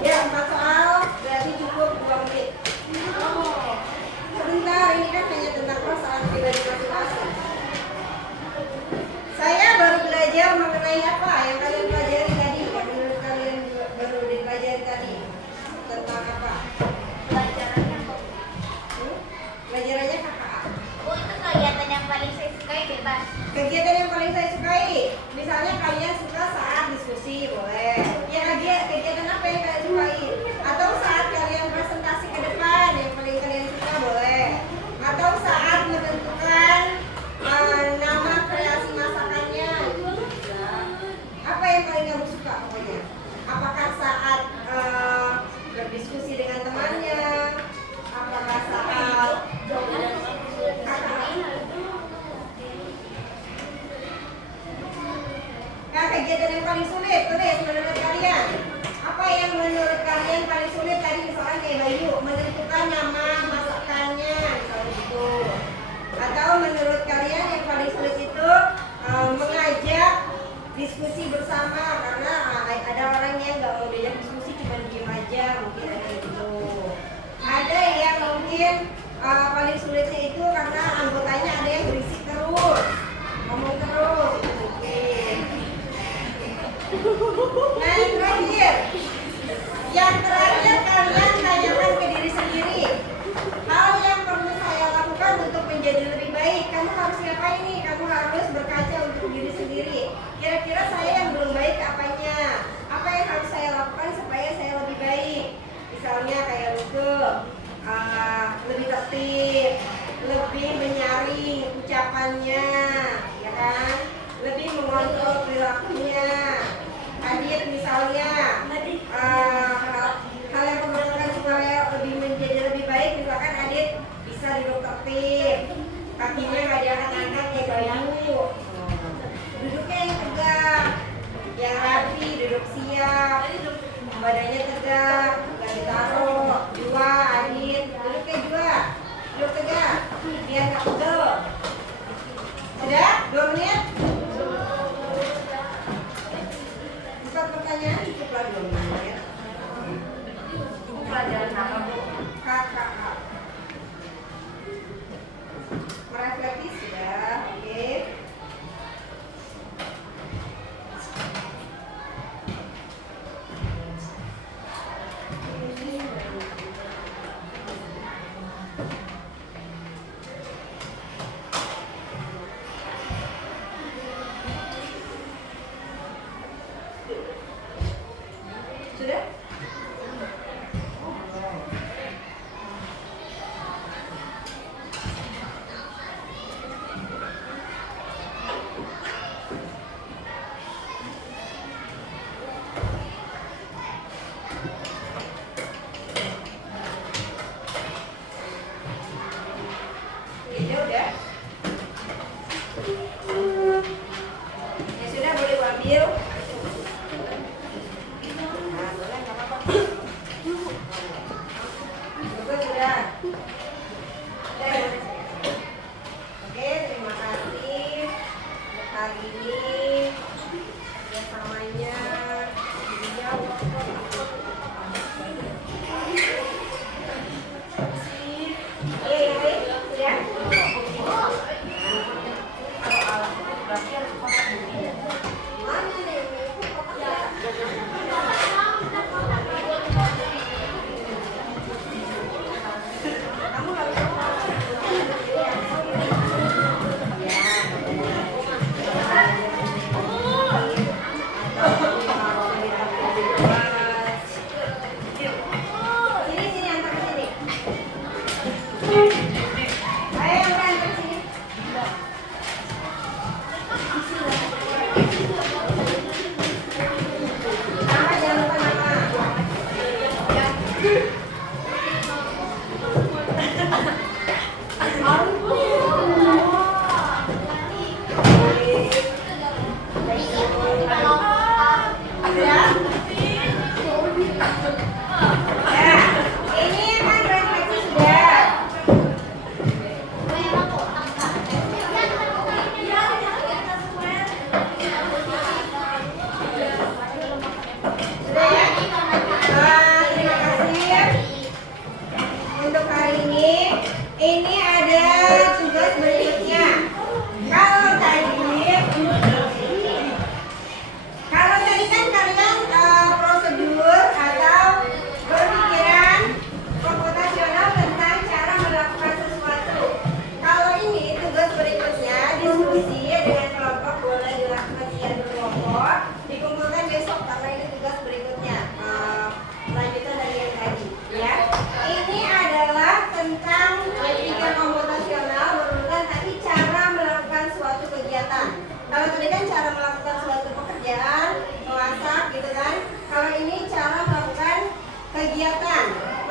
Ya, 4 soal berarti cukup 2 menit. Sebentar, ini kan hanya tentang perasaan pribadi masing-masing. Saya baru belajar mengenai apa yang kalian pelajari tadi, yang menurut kalian baru dipelajari tadi. Tentang apa? Pelajarannya kok. Pelajarannya KKA. Oh, itu kegiatan yang paling saya sukai bebas. Kegiatan yang paling saya sukai, misalnya kalian suka saat diskusi, boleh. Ya, kegiatan apa yang kalian sukai? Atau saat kalian presentasi ke depan, yang paling kalian suka, boleh. Atau saat menentukan nama kreasi masakannya, bisa. Apa yang paling kamu suka pokoknya? Apakah saat berdiskusi dengan temannya, kegiatan yang paling sulit? Tulis menurut kalian. Apa yang menurut kalian paling sulit? Tadi misalkan kayak Bayu, menentukan nama masakannya, misalnya gitu. Atau menurut kalian yang paling sulit itu mengajak diskusi bersama, karena ada orang yang nggak mau diajak diskusi, cuma diem aja, mungkin ada gitu. Ada yang mungkin paling sulitnya itu karena anggotanya ada yang berisik terus, ngomong terus, itu mungkin. Nah yang terakhir kalian tanyakan ke diri sendiri, hal yang perlu saya lakukan untuk menjadi lebih baik. Kamu harus ngapain nih? Kamu harus berkaca untuk diri sendiri. Kira-kira saya yang belum baik apanya? Apa yang harus saya lakukan supaya saya lebih baik? Misalnya kayak lebih tertib, lebih menyaring ucapannya, ya kan? Lebih mengontrol perilakunya. Adit misalnya hal yang perlu dilakukan supaya lebih menjadi lebih baik, misalkan Adit bisa duduk tertib, kakinya nggak diangkat-angkat kayak Bayu, duduknya yang tegak, yang rapi, duduk siap, badannya tegak, nggak ditaruh. Dua, Adit duduknya duduk tegak, biar nggak pegel. Sudah 2 menit. Pertanyaan cukuplah 2 menit. Buku pelajaran apa, Bu? KKA. Merefleksi sudah, oke. Sudah? Ini udah. Ya sudah, boleh ambil. Oke, terima kasih untuk hari ini kerjasamanya.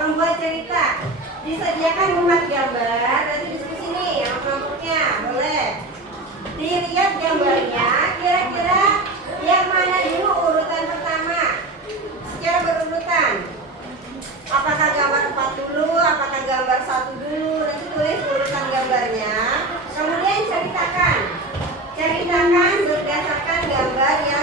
membuat cerita. Disediakan 4 gambar, nanti diskusi nih sama kelompoknya, boleh. Dilihat gambarnya, kira-kira yang mana berdasarkan gambar yang